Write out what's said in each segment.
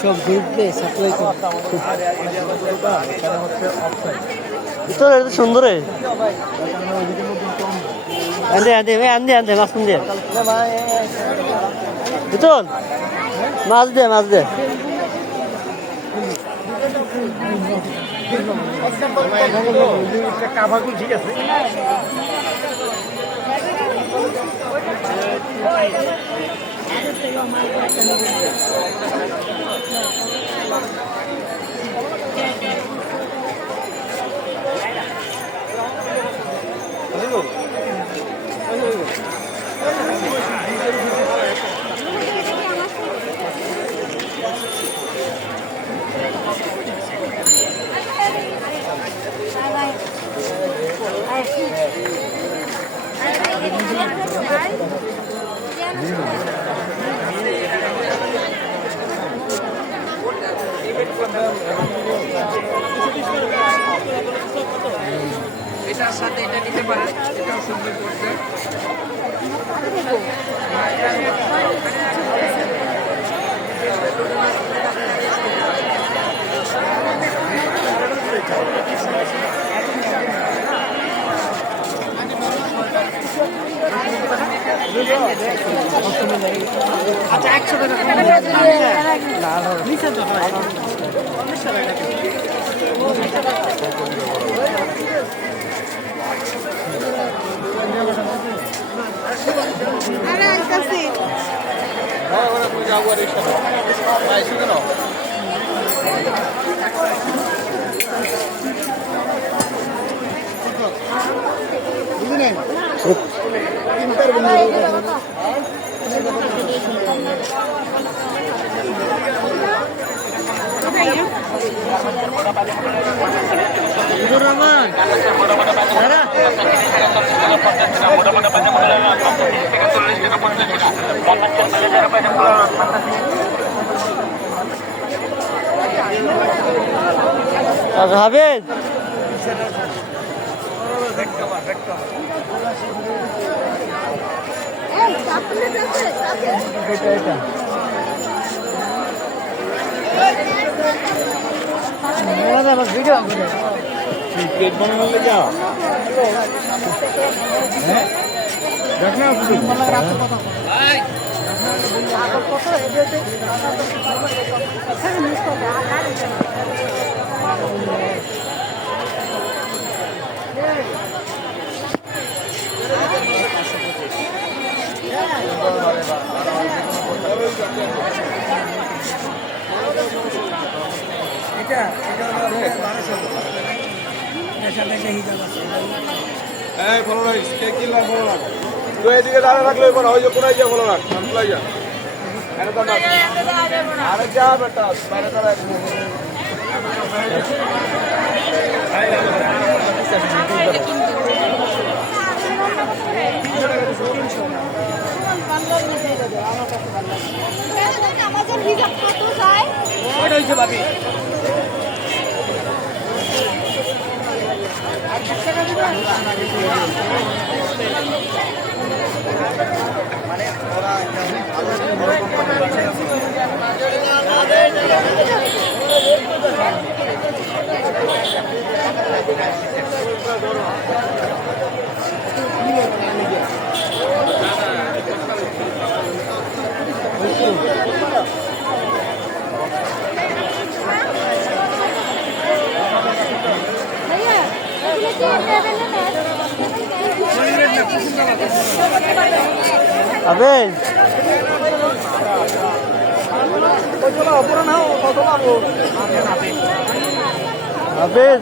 সব ঘুরতে সাপ্লাই ভিতরে সুন্দর আন্দে আন্দে আন্দে আন্দে মাছ দিয়ে ভিতর মাছ দে মাছ দে ঠিক আছে এটার সাথে এটা নিতে পারেন, এটাও সুন্দর করছে। আচ্ছা 100 হাবেদ ভিডিও প্লেট বানানো লাগে হ্যাঁ দেখ না ফলো রাখ কে কিনলা ফলো রাখ তো এদিকে দাঁড়িয়ে রাখলে এবার ওই যে কোনায় যা ফলো রাখ চলে যা আরে যা বেটা বাইরে দাঁড়ায় আমাদের হিসাব কত চাই ওটা হইছে ভাবি মানে ওরা ভালো আবেদ আবেদ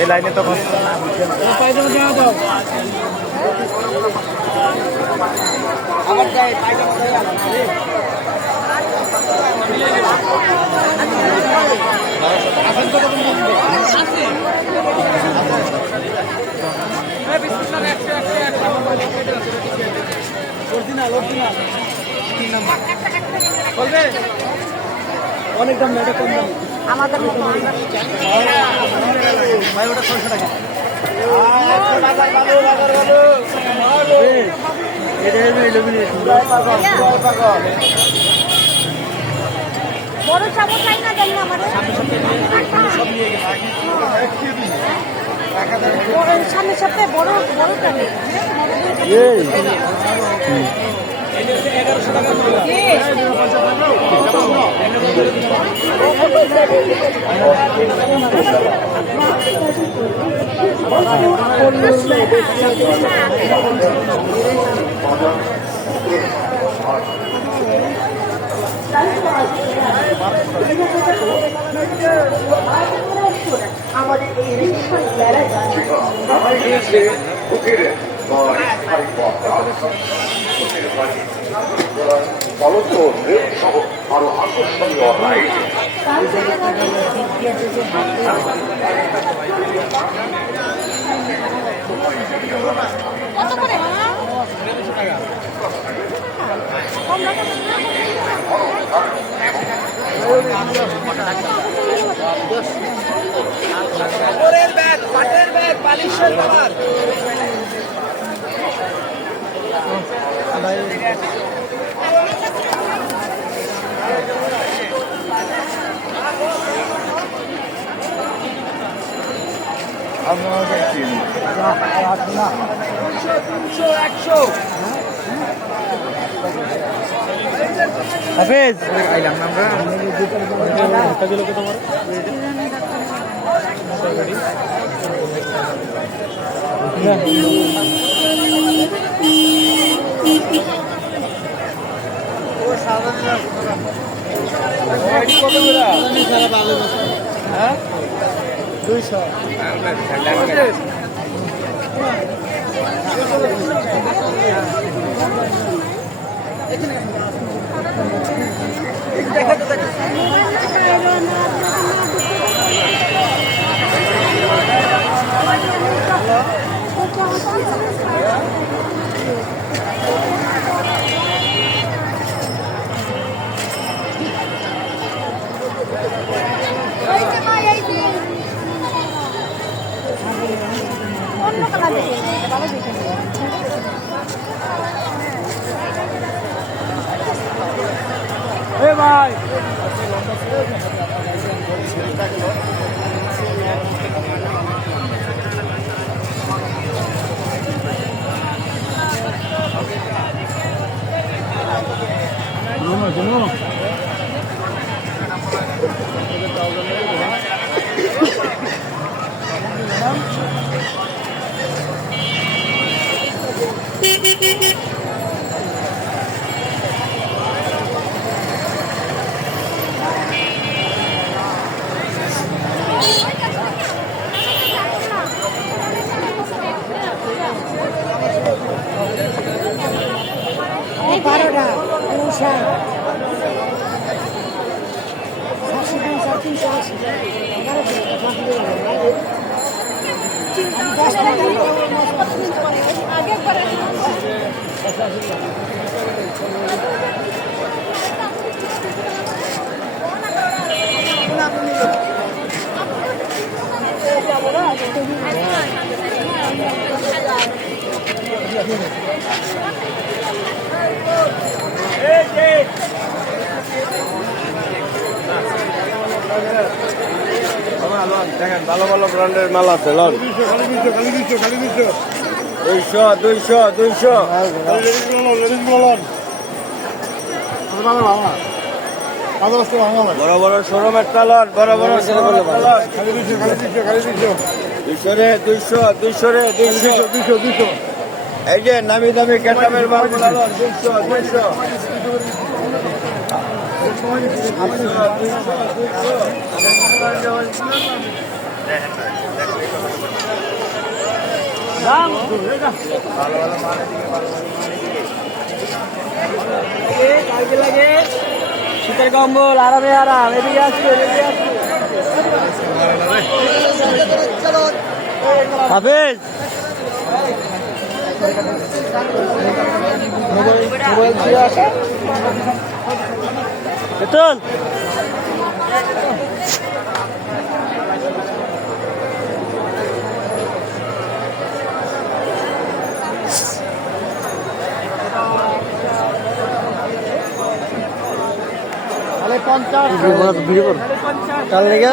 এই লাইনে তখন আবার যাই পায়জামা অনেক দাম না, এটা কম দাম। আমাদের মতো ভাই ওটা 600 টাকা। বড় চামচ চাই না দেন না আমাদের সামনের সপ্তাহে বড় বড়টা নেই আরো আকর্ষণীয় রাইড কত করে কম রাখা কাপড়ের ব্যাগ, পাটের ব্যাগ, বালিশের কভার। হাফেজ আইলাম না আমরা হ্যাঁ 200 অন্য কালার দেখে ভালো দেখে এ ভাই বারোটা উষা 380 আগে দেখেন ভালো ভালো ব্র্যান্ডের মাল আছে লন 200 বড় বড় শোরুমের তালন বড় বড় শোরুমের তালন 200 রে 200 এই যে নামি দামি ক্যাটামের মাল বলালো 200 শীতের কম্বল আরামে আরাম এদিকে আসছে হাফেজ চল ভিডিও কর কাল লেগে